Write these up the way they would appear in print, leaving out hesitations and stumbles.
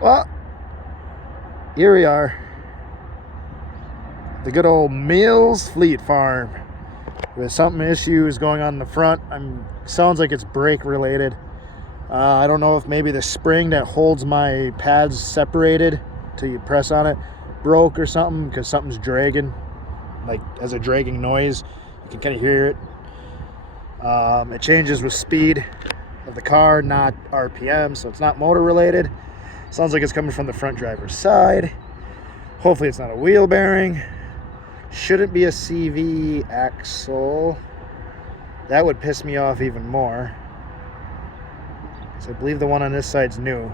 Well, here we are. The good old Mills Fleet Farm. With something issues going on in the front. Sounds like it's brake related. I don't know if maybe the spring that holds my pads separated till you press on it broke or something, because something's dragging, like as a dragging noise. You can kind of hear it. It changes with speed of the car, not RPM, so it's not motor related. Sounds like it's coming from the front driver's side. Hopefully it's not a wheel bearing. Shouldn't be a CV axle. That would piss me off even more. So I believe the one on this side's new.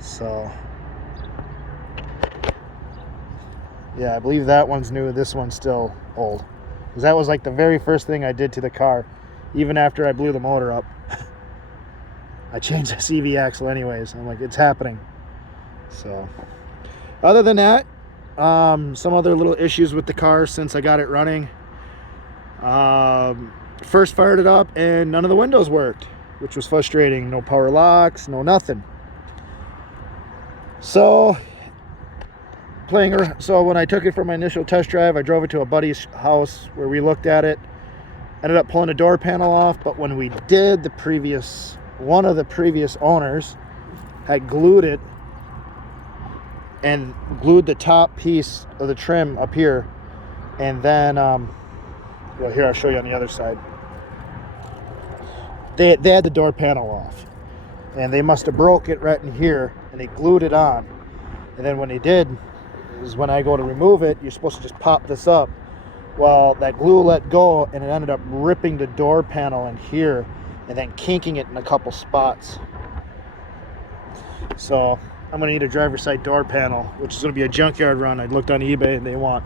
So yeah, I believe that one's new. This one's still old. Because that was like the very first thing I did to the car. Even after I blew the motor up. I changed the CV axle anyways. I'm like, it's happening. So other than that, some other little issues with the car since I got it running. First fired it up and none of the windows worked, which was frustrating. No power locks, no nothing. So when I took it for my initial test drive, I drove it to a buddy's house where we looked at it. Ended up pulling the door panel off, but when we did, one of the previous owners had glued it and glued the top piece of the trim up here, and then well, here I'll show you on the other side. They had the door panel off, and they must have broke it right in here, and they glued it on. And then when they did, is when I go to remove it, you're supposed to just pop this up. Well, that glue let go, and it ended up ripping the door panel in here, and then kinking it in a couple spots. So I'm gonna need a driver's side door panel, which is gonna be a junkyard run. I looked on eBay and they want,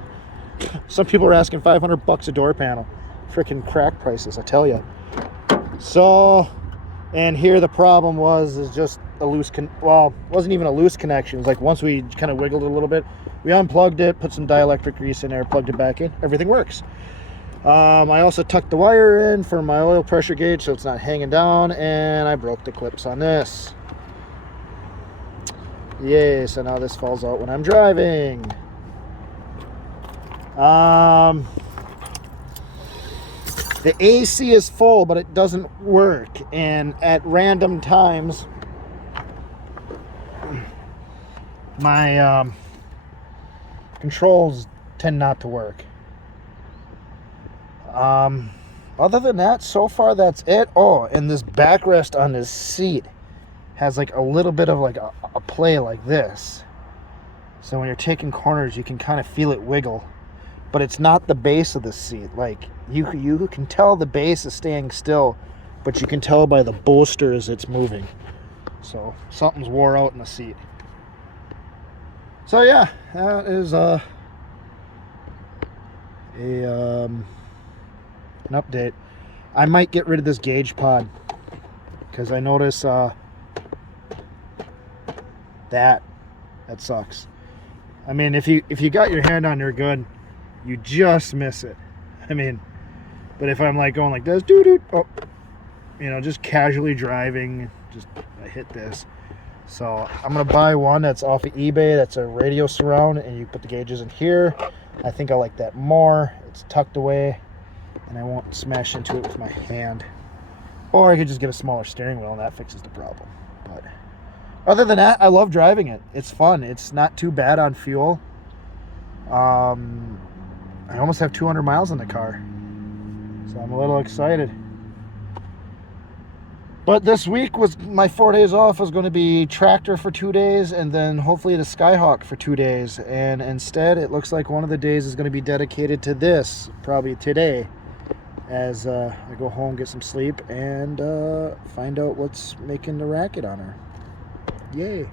some people are asking $500 a door panel. Freaking crack prices, I tell you. So, and here the problem is just a loose, well, it wasn't even a loose connection. It was like once we kind of wiggled it a little bit, we unplugged it, put some dielectric grease in there, plugged it back in, everything works. I also tucked the wire in for my oil pressure gauge so it's not hanging down, and I broke the clips on this. Yay, so now this falls out when I'm driving. The AC is full, but it doesn't work, and at random times my controls tend not to work. Other than that, so far that's it. Oh, and this backrest on this seat has like a little bit of like a play like this. So when you're taking corners, you can kind of feel it wiggle. But it's not the base of the seat. Like you can tell the base is staying still, but you can tell by the bolsters it's moving. So something's wore out in the seat. So yeah, that is an update. I might get rid of this gauge pod because I notice that sucks. I mean, if you got your hand on there good, you just miss it. I mean, but if I'm like going like this, oh, you know, just casually driving, just I hit this. So I'm gonna buy one that's off of eBay. That's a radio surround, and you put the gauges in here. I think I like that more. It's tucked away, and I won't smash into it with my hand. Or I could just get a smaller steering wheel, and that fixes the problem. But other than that, I love driving it. It's fun. It's not too bad on fuel. I almost have 200 miles in the car, so I'm a little excited. But this week was my 4 days off was going to be tractor for 2 days, and then hopefully the Skyhawk for 2 days. And instead, it looks like one of the days is going to be dedicated to this, probably today, as I go home, get some sleep, and find out what's making the racket on her. Yay.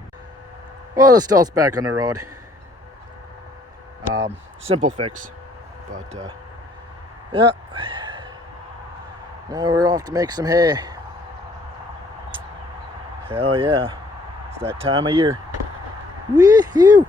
Well, the Stealth's back on the road. Simple fix. But, yeah. Now we're off to make some hay. Hell yeah. It's that time of year. Woohoo!